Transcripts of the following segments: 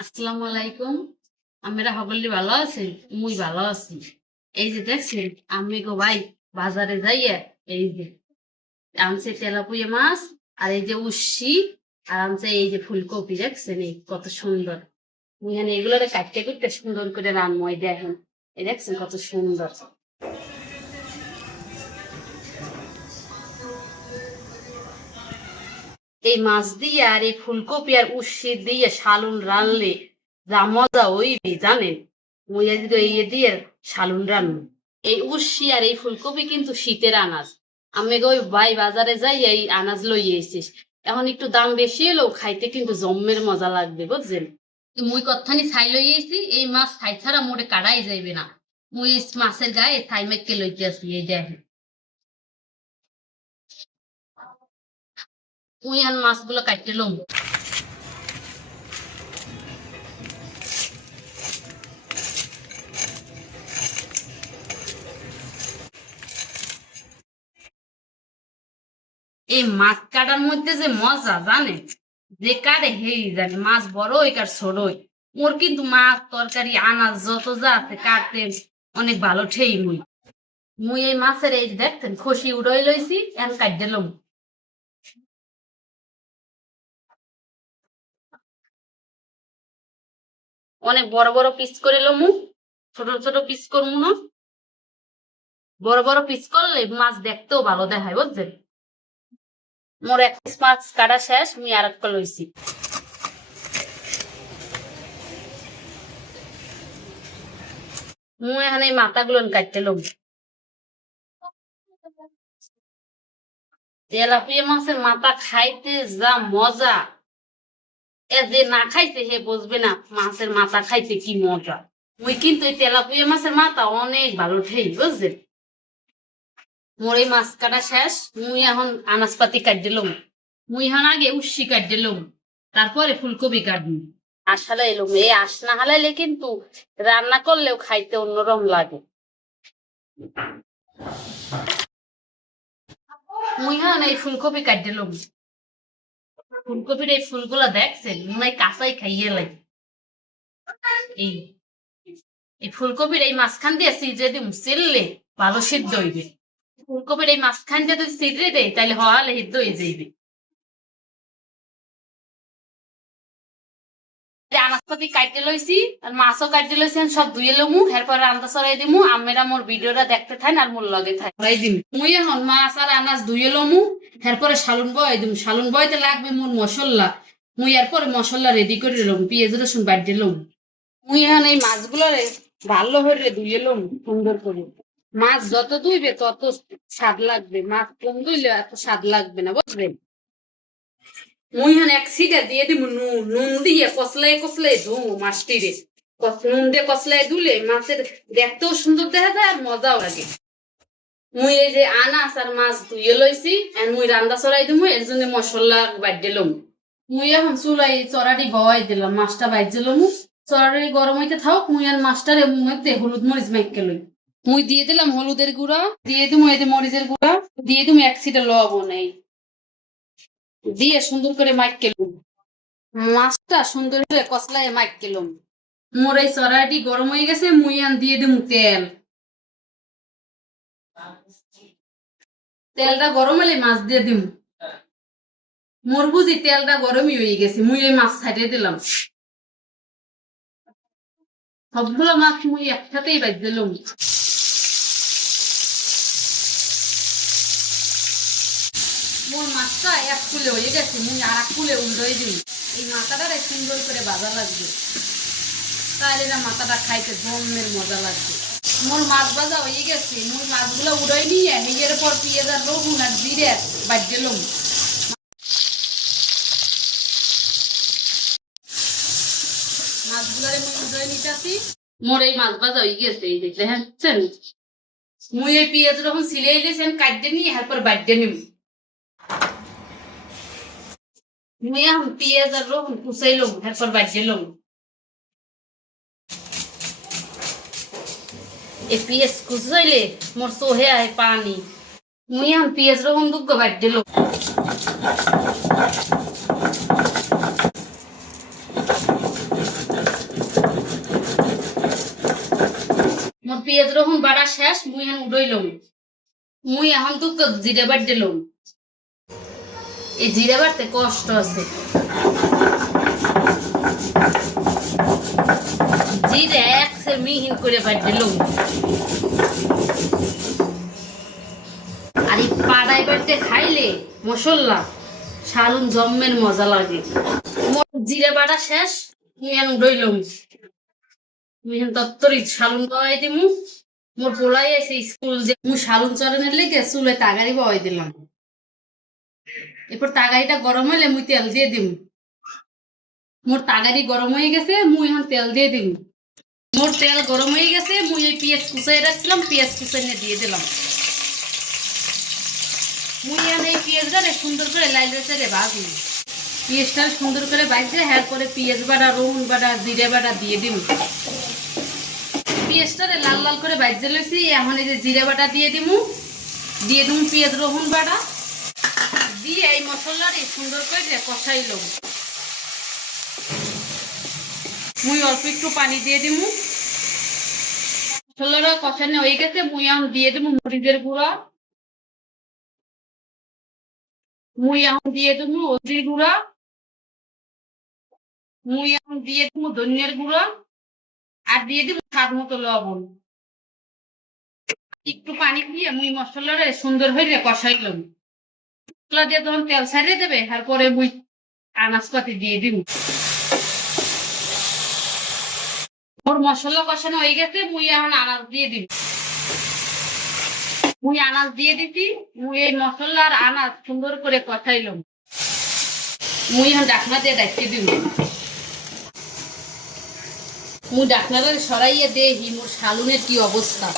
আসসালামু আলাইকুম। আমরা সকলে ভালো আছি মুই ভালো আছি। এই যে দেখছেন, আমি গো ভাই বাজারে যাইয়া এই যে আনছে তেলাপুয়ে মাছ আর এই যে উচ্ছি আর আনছে এই যে ফুলকপি, দেখছেন? এই কত সুন্দর। এখানে এগুলো কাটতে কুটতে সুন্দর করে রান্না দেখেন। এই দেখছেন কত সুন্দর। এই মাছ দিয়ে আর এই ফুলকপি আর উচ্ছি দিয়ে শালুন রানলে যা মজা জানেন? আজকে এই দিয়ে শালুন রান্না এই উচ্ছি আর এই ফুলকপি কিন্তু শীতের আনাজ। আমি ওই ভাই বাজারে যাই, এই আনাজ লই এসেছিস। এখন একটু দাম বেশি এলেও খাইতে কিন্তু জম্মের মজা লাগবে, বুঝছেন? মুই কথানি ছাই লই এসেছি, এই মাছ ছাই ছাড়া মোড়ে কাটাই যাইবে না। মুই মাছের গায়ে ছাই মেঘকে লইতে আসি, এই দেখেন। মুই আর মাছগুলো কাটতে লম এই মাছ কাটার মধ্যে যে মজা, জানে? যে কারে হেই জানে, মাছ বড়ই কার ছোটই। ওর কিন্তু মাছ, তরকারি, আনাজ যত যা আছে কাটতে অনেক ভালো ঠেই মুই। মুই এই মাছের এই দেখতেন খসি উড়াই লইছি এখন কাট দিলাম অনেক বড় বড় পিস করে লমু। ছোট ছোট পিস করমু না। বড় বড় পিস করলে মাছ দেখতেও ভালো দেখায় বুঝছেন মোর এক পিস মাছ কাটা শেষ, মুই আর একটা লইছি। মুই এখানে এই মাথাগুলো কাটতে লম। তেলাপিয়া মাছের মাথা খাইতে যা মজা। এ যে না খাইছে হে বুঝবে না মাছের মাথা খাইতে কি মজা। মুই কিন্তু এই তেলাপিয়া মাছের মাথা অনেক ভালো ঠেই, বুঝছেন? মোর এই মাছ কাটা শেষ, মুই এখন আনাজপাতি কাট দিলাম মুই এখন আগে উচ্ছি কাট দিলাম তারপরে ফুলকপি কাটবি। আশ হালাইলাম এই আশ না হালাইলে কিন্তু রান্না করলেও খাইতে অন্যরকম লাগে। মুই এখন এই ফুলকপি কাট দিলাম ফুলকপির এই ফুলগুলা দেখছেন? মনে কাঁচাই খাইয়ে লাগে। এই এই ফুলকপির এই মাঝখান দিয়ে সিজে দিম সিললে ভালো সিদ্ধ হইবে। ফুলকপির এই মাঝখান দিয়ে যদি সিজে দেয় তাহলে হওয়ালে সিদ্ধ হয়ে যাইবে। আনাজপাতি কাটতে লইছি, আর মাছও কাটতে লইছি সব ধুয়ে লমু, এরপর রান্না চড়াই দিমু, আমেরা মোর ভিডিওটা দেখতে থাই আর মোর লগে দিম। মুই এখন মাছ আর আনাজ ধুয়ে লমু এরপরে সালুন বয় দিম সালুন বয়তে লাগবে মোর মশলা মুই এরপরে মশলা রেডি করে লম, পেঁয়াজ, রসুন বাড়তে লম। মুই এখন এই মাছগুলো ভালো করে ধুয়ে লম, সুন্দর করে। মাছ যত ধুইবে তত স্বাদ লাগবে। মাছ কম ধুইলে এত স্বাদ লাগবে না বুঝলেন মুই এখন এক সিটা দিয়ে দিব নুন। নুন দিয়ে কসলাই কসলাই ধু মাছটি রে কস- নুন দিয়ে কসলাই ধুলে মাছের দেখতেও সুন্দর দেখা যায় আর মজাও লাগে। মুই এই যে আনাস আর মাছ ধুয়ে লইছি আর মুই রান্দা চড়াই দিমু, এর জন্য মশলা বাদ দিলাম মুই এখন চুলাই চড়াটি বওয়াই দিলাম, মাছটা বাইর দিলাম চড়াটি গরম হইতে থাক, মুই আর মাছটারে মধ্যে হলুদ মরিচ মাইকে লই। মুই দিয়ে দিলাম হলুদের গুঁড়া, দিয়ে দিমু এই যে মরিচের গুঁড়া, দিয়ে দিমু এক সিটা লবণ এই। দিয়ে সুন্দর করে মাইক কেলুম মাছটা সুন্দর করে কসলায় মাইক কেলুম মোর এই চড়াটি গরম হয়ে গেছে, মুই আন দিয়ে দিমু তেল। তেলটা গরম হলে মাছ দিয়ে দিম। মোর বুঝি তেলটা গরমই হয়ে গেছে মুই এই মাছ ছাড়িয়ে দিলাম। সবগুলো মাছ মুই একসাথেই বাজ দিলাম মোর মাছটা এক কুলে হয়ে গেছে মুই আর এক কুলে উল্টোই দিই এই মাথাটা সুন্দর করে বাজা লাগবে। তাহলে না মাথাটা খাইতে জমের মজা লাগবে। মোর মাছ ভাজা হয়ে গেছে মুই মাছগুলো উড়াই নিয়ে নিজের পর পেঁয়াজ আর রসুন আর জিরে বাদ মাছগুলারে মুই উড়াই নিতেছি। মোর এই মাছ ভাজা হয়ে গেছে এই দেখলে হ্যাঁ? মুই এই পেঁয়াজ রকম সিলাই দিয়েছেন কাটতে নিয়ে এরপর বাড়তে নিম মুই এখন পেঁয়াজ আর রসুন কুচাইলাম এরপর বাড়তে লম। এ পিএস হইলে মোর সোহে আহে পানি। মুই আম পিএস রকম দুঃখ বাদ দিল। মোর পিএস রকম বাড়া শেষ, মুই এখন উড়ইলম। মুই এখন দুঃখ জিরে বাদ দিলম। এই জিরে বাড়তে কষ্ট আছে। জিরে একসে মিহিন করে বাট দিলম আর এই পাড়াই বাড়তে খাইলে মশলা শালুন জম্মের মজা লাগে। জিরে বাটা শেষ উড়ইলম মুই এখন তত্তরি শালুন বাবাই দিমু। মোর পোলাই আছে স্কুল যে মুই শালুন চরণের লেগে চুলে তাগারি বাবাই দিলাম। এরপর তাগারিটা গরম হইলে মুই তেল দিয়ে দিম। মোর তাগারি গরম হয়ে গেছে, মুই এখন তেল দিয়ে দিম। মোর তেল গরম হয়ে গেছে, মুই এই পেঁয়াজ কুচাই রাখছিলাম, পেঁয়াজ কুচাই দিয়ে দিলাম। মুই এখন এই পেঁয়াজটা সুন্দর করে লাইল রেসে ভাজি। পেঁয়াজটা সুন্দর করে বাইছে হ্যার পরে পেঁয়াজ বাটা, রসুন বাটা, জিরে বাটা দিয়ে দিম। পেঁয়াজটারে লাল লাল করে বাইজে লইছি, এখন এই যে জিরে বাটা দিয়ে দিমু। দিয়ে দিমু পেঁয়াজ, রসুন বাটা। দিয়ে এই মশলারে সুন্দর করে কষাই লব। মুই অল্প একটু পানি দিয়ে দিমু। মশলাটা কষানো হয়ে গেছে, মুই এখন দিয়ে দিমু মরিচের গুঁড়া। মুই এখন দিয়ে দিমু হলদির গুঁড়া। মুই এখন দিয়ে দিমু ধনিয়ার গুঁড়া। আর দিয়ে দিব স্বাদ মতো লবণ। একটু পানি দিয়ে মুই মশলারে সুন্দর হয়ে কষাইলাম। মশলা দিয়ে তখন তেল ছাড়িয়ে দেবে তারপরে মুই আনাজপাতি দিয়ে দিব ওর মশলা কষানো হয়ে গেছে, মুই এখন আনাজ দিয়ে দিব। মুই আনাজ দিয়ে দিছি, মুই এই মশলা আর আনাজ সুন্দর করে কষাইলাম। মুই এখন ডাকনা দিয়ে ডাকিয়ে দিব। মুই ডাকনারে সরাইয়ে দেখি মোর শালুনের কি অবস্থা।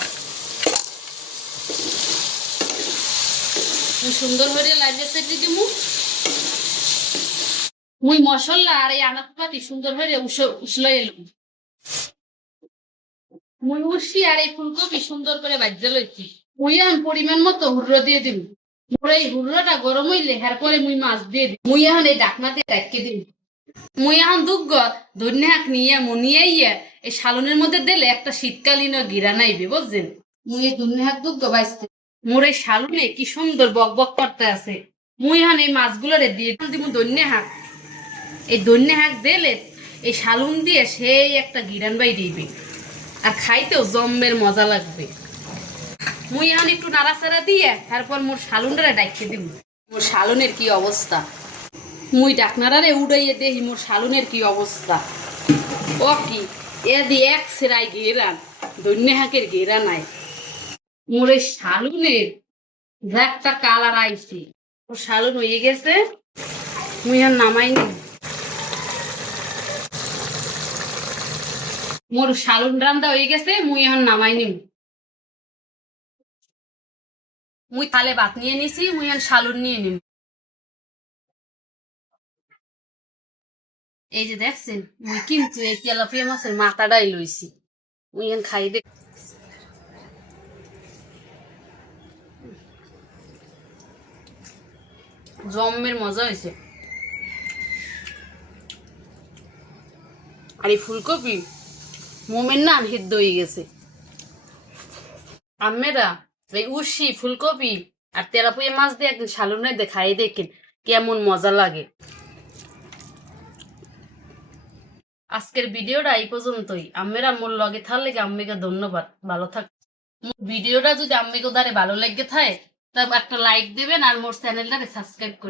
সুন্দর করে লাইভে সেটি দিমু। মুই মশলা আর এই আনাজপাতি সুন্দর করে উসলাই এলাম মুই উসি আর এই ফুলকপি সুন্দর করে বাজ্যে লইছি। মুই পরিমাণ মতো হুর্র দিয়ে দিম। মোর এই হুর্রটা গরম হইলে হ্যার পরে মুই মাছ দিয়ে দিই মুই এখন এই ডাকনাতে ডাকিয়ে দিম। মুই এখন দুগ্গ ধন্য হাক নিয়ে মনিয়ে ইয়ে এই শালনের মধ্যে দিলে একটা শীতকালীন গিরা নাইবে, বুঝছেন? মুই এই ধন্য হাক দুগ্গ বাইসতে মোর এই শালনে কি সুন্দর বক বক করতে আছে। মুই এখন এই মাছগুলোরে দিয়ে দিব ধন্য হাক। এই ধন্য হাক দিলে এই শালুন দিয়ে সেই একটা গিরান বাই দিবে আর খাইতেও জম্মের মজা লাগবে। মুই এখন একটু নাড়াচাড়া দিয়ে তারপর মোর শালুনটারে ডাকিয়ে দিব। মোর শালনের কি অবস্থা? মুই ডাকনারারে উড়াইয়ে দেখি মোর শালুনের কি অবস্থা? ও কি? এ দি এক সেরাই দৈন্য হাকের ঘেরা নাই। মোর এই শালুনের একটা কালার আইছি। ও শালুন হয়ে গেছে, মুই আর নামাইনি। মোর শালুন রান্দা হয়ে গেছে, মুই এখন নামাই নিম। মুই তালে ভাত নিয়ে নিছি, মুই এখন শালুন নিয়ে নিম। এই যে দেখছেন, মুই কিন্তু এই তেলাপিয়া মাছের মাথাটাই লইছি। মুই এখন খাই দেখ জম্মের মজা হয়েছে আর এই ফুলকপি? মোমের না হিদ্ধ হয়ে গেছে। আমেরা এই উর্শি ফুলকপি আর তেলাপুয়া মাছ দিয়ে একদিন শালুনে দেখাই দেখেন কেমন মজা লাগে। আজকের ভিডিওটা এই পর্যন্তই। আমেরা মোর লগে থাকলে আম্মিকে ধন্যবাদ। ভালো থাক। ভিডিওটা যদি আম্মিকে দ্বারে ভালো লাগে থাকে তা একটা লাইক দেবেন আর মোর চ্যানেলটাকে সাবস্ক্রাইব করে